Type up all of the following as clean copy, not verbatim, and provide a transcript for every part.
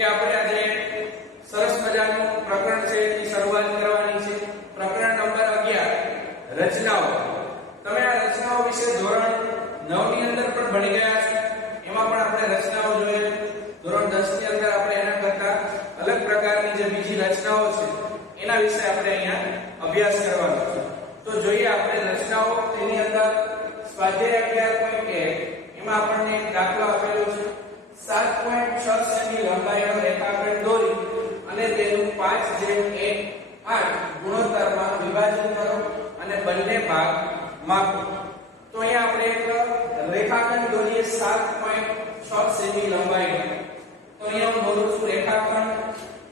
કે આપણે આજે સરસ મજાનું પ્રકરણ છે એની શરૂઆત કરવાની છે. પ્રકરણ નંબર 11 રચનાઓ. તમે આ રચનાઓ વિશે ધોરણ 9 ની અંદર પણ ભણી ગયા છો. એમાં પણ આપણે રચનાઓ જોઈએ. ધોરણ 10 ની અંદર આપણે એના કરતા અલગ પ્રકારની જે બીજી રચનાઓ છે એના વિશે આપણે અહીંયા અભ્યાસ કરવાનો છે. તો જોઈએ આપણે રચનાઓ. તેની અંદર સ્વાધ્યાય 11.1 એમાં આપણને એક દાખલો આપેલો છે. 7.6 સેમી લંબાઈનો રેખાખંડ દોરી અને તેનું 5:1:8 ગુણોત્તરમાં વિભાજન કરો અને બંને ભાગ માપો. તો અહીંયા આપણે એક રેખાખંડ દોરીએ 7.6 સેમી લંબાઈનો. તો અહીંયા હું દોરું છું રેખાખંડ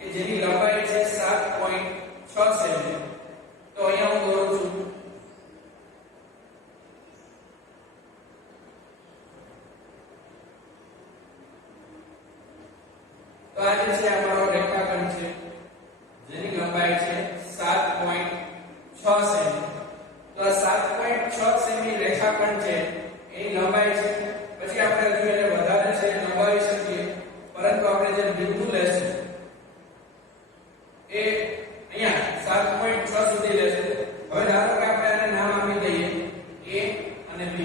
કે જેની લંબાઈ છે 7.6 સેમી. તો અહીંયા હું દોરું છું. તો આ જે છે આપણો રેખાખંડ છે જેની લંબાઈ છે 7.6 સેમી. તો આ 7.6 સેમી રેખાખંડ છે એની લંબાઈ છે. પછી આપણે હજુ એને વધારે છે લંબાવી શકીએ, પરંતુ આપણે જે બિંદુ લેશું એ અહીંયા 7.6 સુધી લેશું. હવે ધારો કે આપણે આને નામ આપી દઈએ A અને B.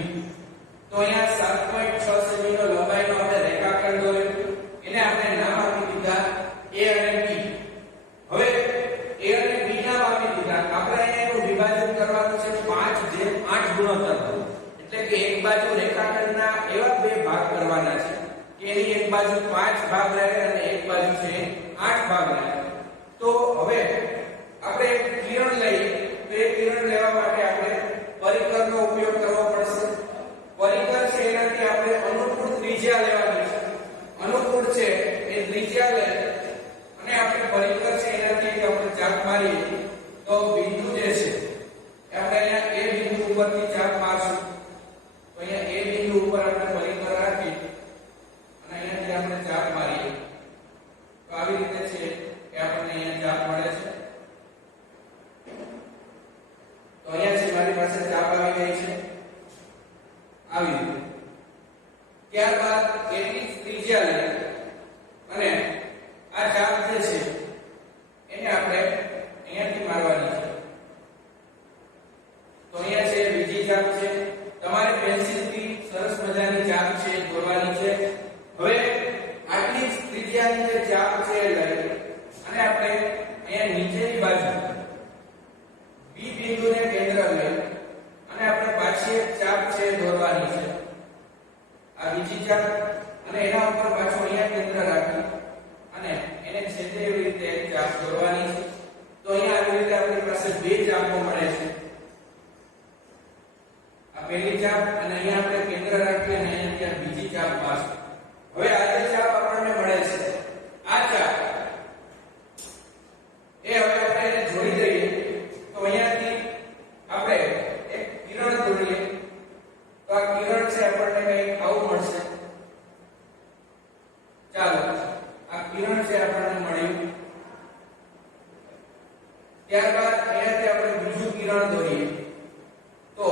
તો અહીંયા 7.6 સેમી નો લંબાઈનો આપણે રેખાખંડ દોર્યો. એને આપણે નામ આપી દીધા A અને B. હવે A અને B નામ આપી દીધા. આપણે અહીંયા એનું વિભાજન કરવાનું છે 5:8 ગુણોત્તર. એટલે કે એક બાજુ રેખાખંડના એવા બે ભાગ કરવાના છે કે એની એક બાજુ 5 ભાગ રહે અને એક બાજુ છે 8 ભાગ રહે. તો હવે આપણે એક કિરણ લઈએ. તો એ કિરણ લેવા માટે આપણે પરિકરનો ઉપયોગ કરવો પડશે. પરિકર છે એનાથી આપણે અનુકૂળ ત્રિજ્યા લેવાની છે. અનુકૂળ છે એ ત્રિજ્યા લે અને આપણે પરિકર છે એનાથી આપણે ચાપ મારીએ તો બિંદુ જે છે આપણે અહીંયા એ બિંદુ ઉપરથી ચાપ મારશું. તો અહીંયા એ બિંદુ ઉપર આપણે પરિકર રાખી અને અહીંયાથી આપણે ચાપ મારીએ તો આવી રીતે છે કે આપણને અહીંયા ચાપ મળે છે. તો અહીંયા છે મારી પાસે ચાપ આવી ગઈ છે આવી રીતે. ત્યારબાદ એટલી ત્રિજ્યા લે અને આ ચાપ જે છે એને આપણે અહીંયાથી મારવાની છે. તો અહીંયા છે બીજી ચાપ છે. તમારે પેન્સિલથી સરસ મજાની ચાપ છે દોરવાની છે. હવે આટલી ત્રિજ્યાની જે ચાપ છે એ લઈ અને આપણે અહીંયા નીચેની બાજુ B બિંદુને કેન્દ્ર લઈ અને આપણે પાછી એક ચાપ છે દોરવાની છે. આ બીજી ચાપ અને એના ઉપર પાછો અહીંયા કેન્દ્ર રાખી અને એને છેદે એવી રીતે ચાપ દોરવાની છે. તો અહીંયા આવી રીતે આપણી પાસે બે ચાપો મળે છે. આ પહેલી ચાપ અને અહીંયા આપણે કેન્દ્ર રાખી અને અહીંયા ત્યાં બીજી ચાપ પાસ. હવે આ જે ચાપ આપણને મળે છે આ ચાપ એ હવે આપણે એને જોડી દઈએ. તો અહીંયાથી આપણે એક કિરણ દોરીએ. તો આ કિરણ છે આપણને કંઈક આવું મળશે. ચાલો આ કિરણ છે આપણને મળ્યું. ત્યારબાદ અહીંયાથી આપણે બીજું કિરણ દોરીએ. તો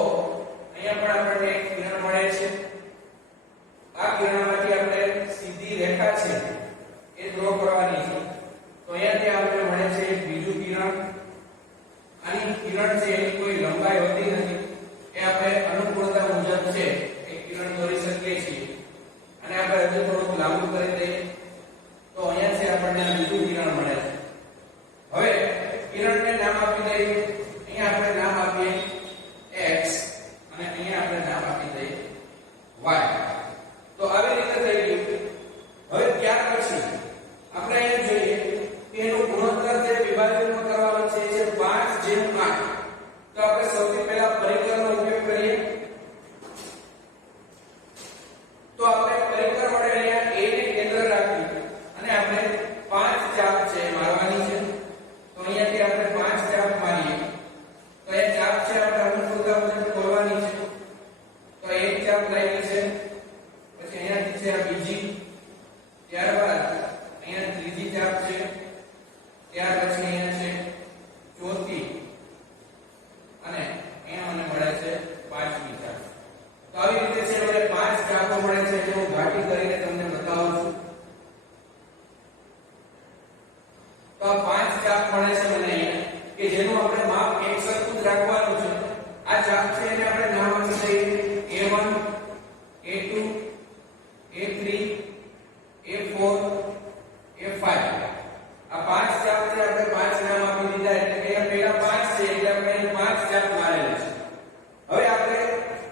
અહીંયા પણ આપણને એક કિરણ મળે છે. આ કિરણમાંથી આપણે સીધી રેખા છે એ ડ્રો કરવાની છે. તો અહીંયાથી આપણે મળે છે એક બીજું કિરણ. આની કિરણ છે એની કોઈ લંબાઈ હોતી નથી. એ આપણે અનુકૂળતા મુજબ છે એક કિરણ દોરી શકીએ છીએ. અને આપણે હજુ થોડુંક લાંબુ કરી દઈએ તો અહીંયા છે આપણને બીજું કિરણ મળે છે. હવે કિરણને નામ આપી દઈએ. અહીંયા આપણે નામ આપીએ x અને અહીંયા આપણે નામ આપી દઈએ y. તો આવી રીતે થઈ ગયું. હવે ત્યાર પછી આપણે અહીંયા જોઈએ કે એનું ગુણોત્તર જે વિભાજનમાં કરવાનું છે એ 5:8. તો આપણે સૌથી પહેલા પરિકરનો ઉપયોગ કરીએ. તો આપણે પરિકર વડે અહીંયા a ને કેન્દ્ર રાખી તો આ પાંચ ચાપ મળે છે મને અહીંયા કે જેનું આપણે માપ એક સરખું જ રાખવાનું છે. આ ચાપ છે એને આપણે નામ આપી દઈએ A1 A2 A3 A4 A5. આ પાંચ ચાપ છે આપણે પાંચ નામ આપી દીધા એટલે કે અહીંયા પહેલા પાંચ છે એટલે આપણે પાંચ ચાપ મારેલા છે. હવે આપણે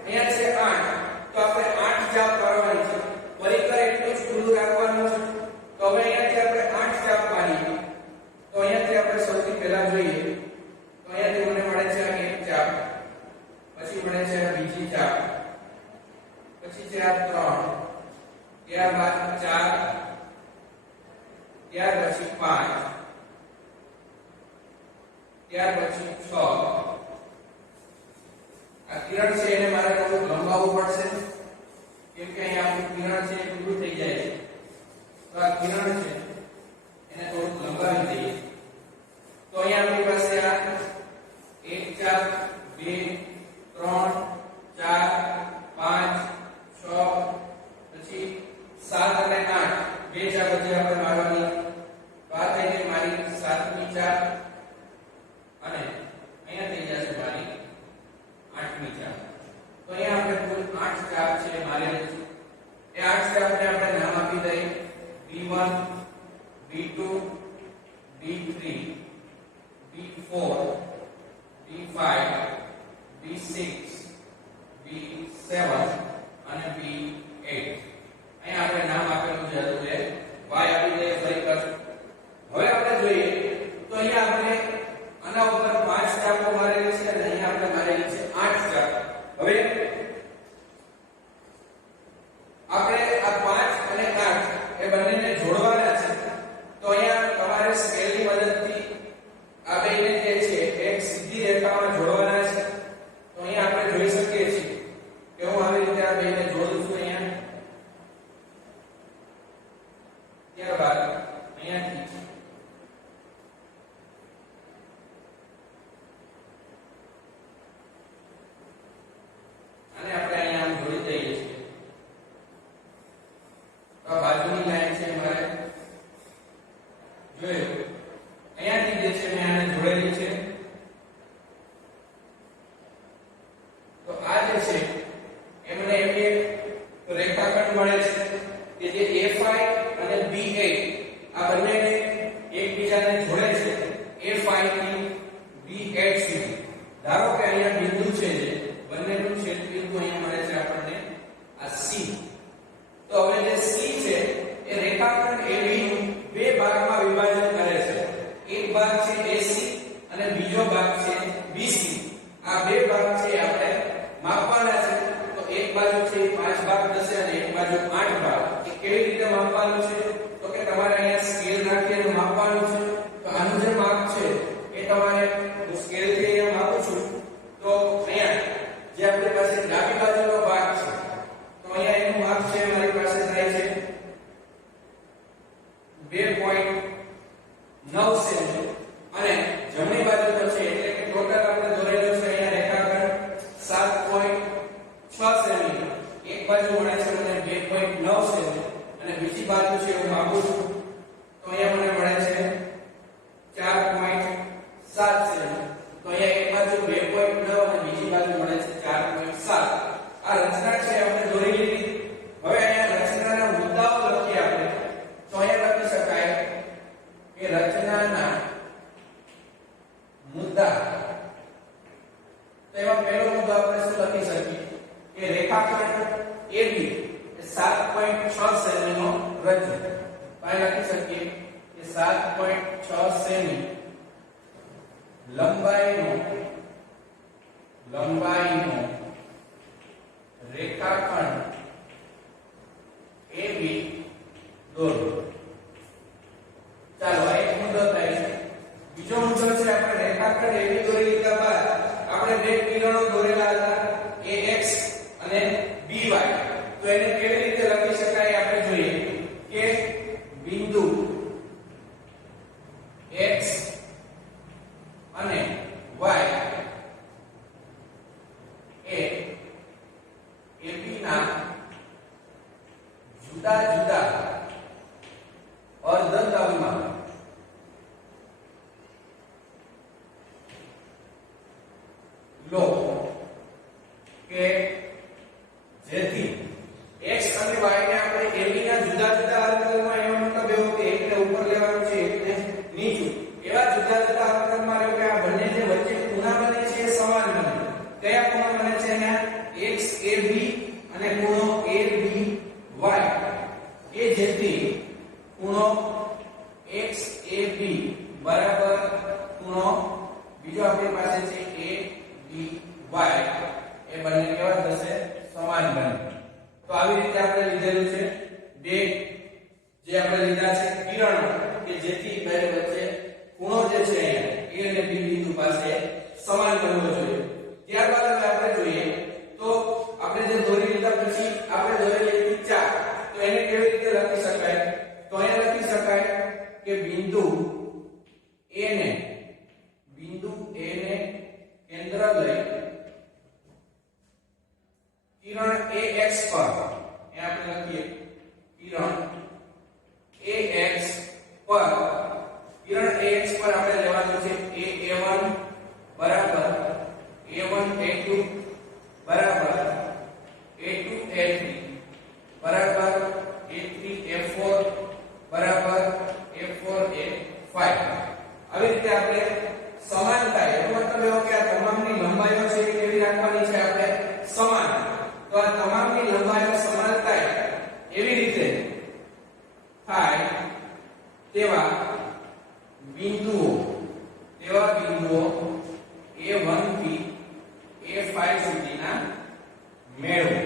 અહીંયા છે 8 તો આપણે 8 ચાપ મારવાની છે. પરિકર એટલું જ ખુલ્લું રાખવાનું છે. તો હવે અહીંયાથી આપણે 8 ચાપ મારીએ. તો અહીંયાથી આપણે સૌથી પહેલા જોઈએ તો અહીંયાથી મને મળે છે આ એક ચાપ, પછી મળે છે આ બીજી ચાપ, પછી છે આ 3, ત્યારબાદ 4, ત્યાર પછી 5, ત્યાર પછી 6. આ કિરણ છે એને મારે થોડું લંબાવવું પડશે કેમ કે અહીંયા આપણું કિરણ છે એ પૂરું થઈ જાય છે. તો આ કિરણ છે એને થોડું લંબાવી દઈએ. તો અહીંયા આપણી પાસે આ 1 ચાપ 2 3 4 5 6 પછી 7 અને 8 બે ચાપ હજી આપણે મારવાની. તો આ થઈ ગઈ મારી 7મી ચાપ અને અહીંયા થઈ જશે મારી 8મી ચાપ. તો અહીંયા આપણે કુલ 8 ચાપ છે મારેલી છે. એ 8 ચાપને આપણે નામ આપી દઈએ B1 B2 B3 B4 B5 B6 B7 અને B8. અહીંયા આપણે નામ આપેલું છે હતું એ y આપી દઈએ ફરી પાછું. હવે આપણે જોઈએ તો અહીંયા આપણે આના ઉપર 5 ચાપો મારેલી છે અને અહીંયા આપણે મારેલી છે 8 ચાપ. હવે આપણે આ 5 અને 8 એ બંનેને જોડવાના છે. તો અહીંયા તમારે સ્કેલની મદદથી આ બેને જે છે એક સીધી રેખામાં જોડવાના છે. તો અહીંયા આપણે જોઈ શકીએ છીએ કે હું આવી રીતે આ બેને જોડું છું અહીંયા. ત્યારબાદ અહીંયાથી અને આપણે અહીંયા આમ જોડી દઈએ છીએ. તો આ બાજુની લાઈન છે મારે જોયું અહીંયાથી જે છે મેં આને જોડેલી છે. તો આ જે છે એમને એવી એક રેખાખંડ મળે છે કે જે A5 અને B8 આ બંનેને એકબીજાને જોડે છે A5 થી B8 સુધી. ધારો કે અહીંયા બિંદુ છે જે બંનેનું છેદબિંદુ અહીંયા મળે છે આપણને આ C. તો હવે જે C છે એ રેખાખંડ AB નું બે ભાગમાં વિભાજન કરે છે. એક ભાગ છે AC અને બીજો ભાગ છે BC. આ બે ભાગ છે આપણે માપવાના છે. તો એક બાજુ છે 5 ભાગ થશે અને એક બાજુ 8 ભાગ. એ કેવી રીતે માપવાનું છે તો કે તમારે અહીંયા સ્કેલ રાખીને માપવાનું છે. તો આનું જે માપ છે એ તમારે હું સ્કેલ થી અહીંયા માપું છું. તો અહીંયા જે આપણી પાસે ડાબી બાજુનો ભાગ છે તો અહીંયા એનું માપ છે મારી પાસે થાય છે 2.9 સેમી અને જમણી બાજુનો છે એટલે કે ટોટલ આપણે દોરેલો છે અહીંયા રેખાખંડ 7.6 સેમી. એક બાજુ મળે છે મને 2.9 સેમી અને બીજી બાજુ છે હું માપું છું તો અહીંયા મને મળે છે 4.7 સેમી. તો અહીંયા એક બાજુ 2.9 અને બીજી બાજુ મળે છે 4.7. આ રચના છે આપણે દોરી લીધી. હવે અહીંયા રચનાના મુદ્દાઓ લખીએ આપણે. તો અહીંયા લખી શકાય કે રચનાના મુદ્દા. તો એમાં પહેલો મુદ્દો આપણે શું લખી શકીએ કે રેખાખંડ AB એ 7.6 સેમી નો રચ્યો. તો અહીં લખી શકીએ કે 7.6 સેમી લંબાઈનો રેખાખંડ AB દોરો. ચાલો આ એક મુદ્દો થાય છે. બીજો મુદ્દો છે આપણે રેખાખંડ AB દોરી લીધા બાદ આપણે બે કિરણો દોરેલા હતા AX અને BY. તો એને કેવી રીતે લખી શકાય આપણે જોઈએ કે બિંદુ X અને Y એ AB ના જુદા જુદા અર્ધતલમાં XAB બરાબર ખૂણો બીજો આપણી પાસે છે ABY એ બંને કેવા થશે સમાન બને તો આવી રીતે આપણે લીધેલું છે બે જે આપણે લીધા છે કિરણો કે જેથી બે વચ્ચે ખૂણો જે છે અહીંયા A અને B બિંદુ પાસે સમાન બનવો જોઈએ ત્યારબાદ હવે આપણે જોઈએ તો આપણે જે દોરી લીધા પછી આપણે દોરેલી ત્રિજ્યા તો એને કેવી રીતે લખી શકાય તો અહીંયા લખી શકાય કે બિંદુ A ને કેન્દ્ર લઈ કિરણ AX પર એ આપણે લખીએ કિરણ AX પર આપણે લેવાનું છે A1 બરાબર A1 A2 બરાબર A2 A3 બરાબર A3 A4 બરાબર A4 A5 આવી રીતે આપણે સમાનતા એનો મતલબ એવો કે આ તમામની લંબાઈઓ છે એ કેવી રાખવાની છે આપણે સમાન તો આ તમામની લંબાઈઓ સમાન થાય એવી રીતે થાય તેવા બિંદુઓ A1 થી A5 સુધીના મેળવો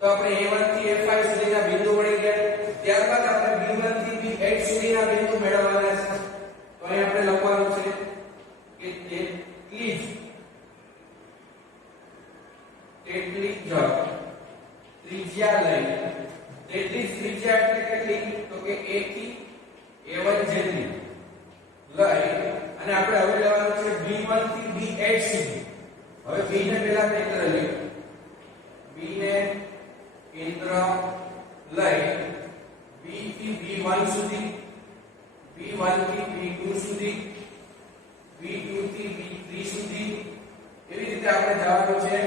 તો આપણે A1 થી A5 સુધીના બિંદુ મળી ગયા ત્યારબાદ આપણે B1 થી B8 સુધીના બિંદુ મેળવવાના છે તો અહીં આપણે લખવાનું છે કે તેટલી જ ત્રિજ્યા લઈ તેટલી ત્રિજ્યા એટલે કેટલી તો કે A થી A1 જેટલી લઈ અને આપણે હવે લેવાનું છે B1 થી B8 સુધી હવે B ને પહેલા કેન્દ્ર લઈએ B ને કેન્દ્ર લઈ B થી B1 સુધી B1 થી B2 સુધી B2 થી B3 સુધી એવી રીતે આપણે જવાનું છે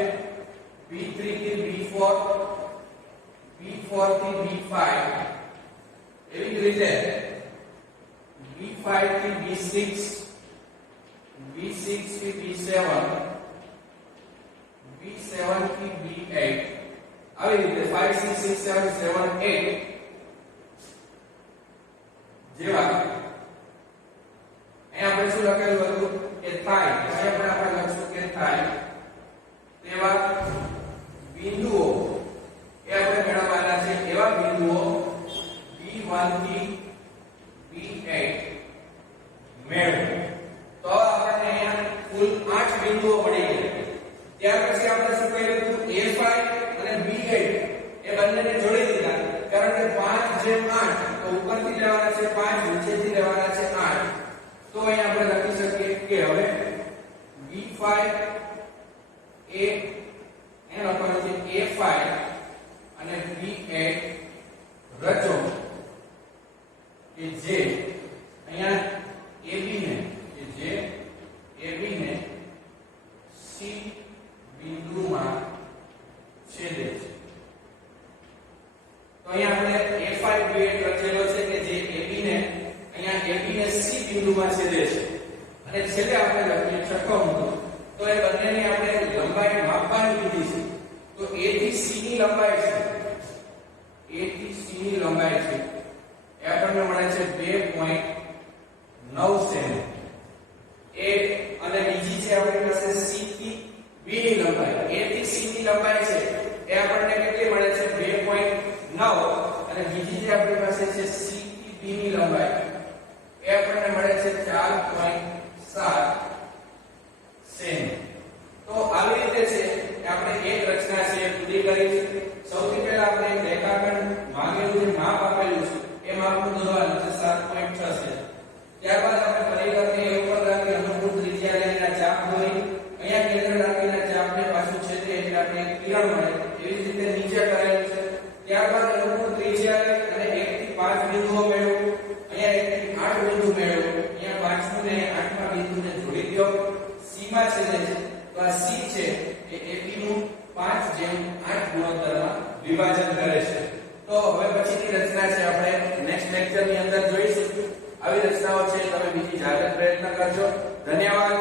B3 થી B4 B4 થી B5 એવી જ રીતે B5 થી B6 B6 થી B7 B7 થી B8 આવી રીતે 5 6 7 7 8 જેવા આપણે શું લખેલું હતું કે થાય અહીંયા પણ આપણે લખશું કે થાય તેવા બિંદુઓ એ આપણે મેળવવાના છે એવા બિંદુઓ B1 થી B8 મેળવો તો આપણને અહીંયા કુલ 8 બિંદુઓ મળી ગયા ત્યાર પછી આપણે શું કર્યું હતું A5 અને B8 એ બંનેને જોડી દીધા કારણ કે 5:8 તો ઉપરથી લેવાના છે 5 નીચેથી લેવાના છે 8 તો અહીં આપણે લખી શકીએ કે હવે B5 એ લખવાનું છે A5 અને B8 રચો કે જે અહીંયા AB ને C બિંદુમાં છેદે છે તો અહીંયા આપણે A5 B8 રચેલો છે કે જે AB ને C બિંદુમાં છેદે છે અને છેલ્લે આપણે લખીએ છઠ્ઠો મુદ્દો તો એ બંનેની આપણે લંબાઈ માપવાની કીધી છે તો A થી C ની લંબાઈ છે એ આપણને મળે છે 2.9 સેમી એ અને બીજી છે આપણી પાસે C થી B ની લંબાઈ A થી C ની લંબાઈ છે એ આપણને કેટલી મળે છે 2.9 અને બીજી જે આપણી પાસે છે C થી B ની લંબાઈ એ આપણને મળે છે 4.7 સેમી તો આવી રીતે છે કે આપણે એક રચના છે પૂરી કરી છે સૌથી પહેલા આપણે એક રેખાખંડ માંગેલું જે માપ આપેલું છે એ માપનું દોરવાનું છે 7.6 છે ત્યારબાદ આપણે પરિઘને એ ઉપર રાખી અનુકૂળ ત્રિજ્યા લઈને ચાપ દોરી અહીંયા કેન્દ્ર રાખીને ચાપને પાછું છેદે એટલે આપણે એક કિરણ મળે એવી જ રીતે નીચે કરેલું છે ત્યારબાદ અનુકૂળ ત્રિજ્યા લઈ અને 1 થી 5 બિંદુઓ મેળવો અહીંયા 1 થી 8 બિંદુ મેળવો અહીંયા 5મું ને 8મા બિંદુને જોડી દો C માં છેદે છે તો આ C છે એ AB નું 5:8 ગુણોત્તરમાં વિભાજન કરે છે તો હવે પછીની રચના છે આપણે નેક્સ્ટ લેક્ચરની અંદર જોઈશું આવી રચનાઓ છે તમે બીજી જાતે પ્રયત્ન કરજો ધન્યવાદ